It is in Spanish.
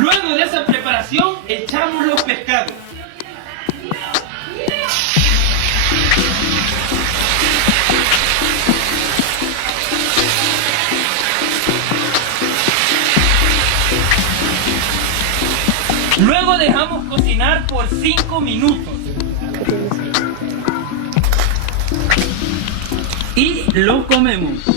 Luego de esa preparación, echamos los pescados. Luego dejamos cocinar por 5 minutos. Y lo comemos.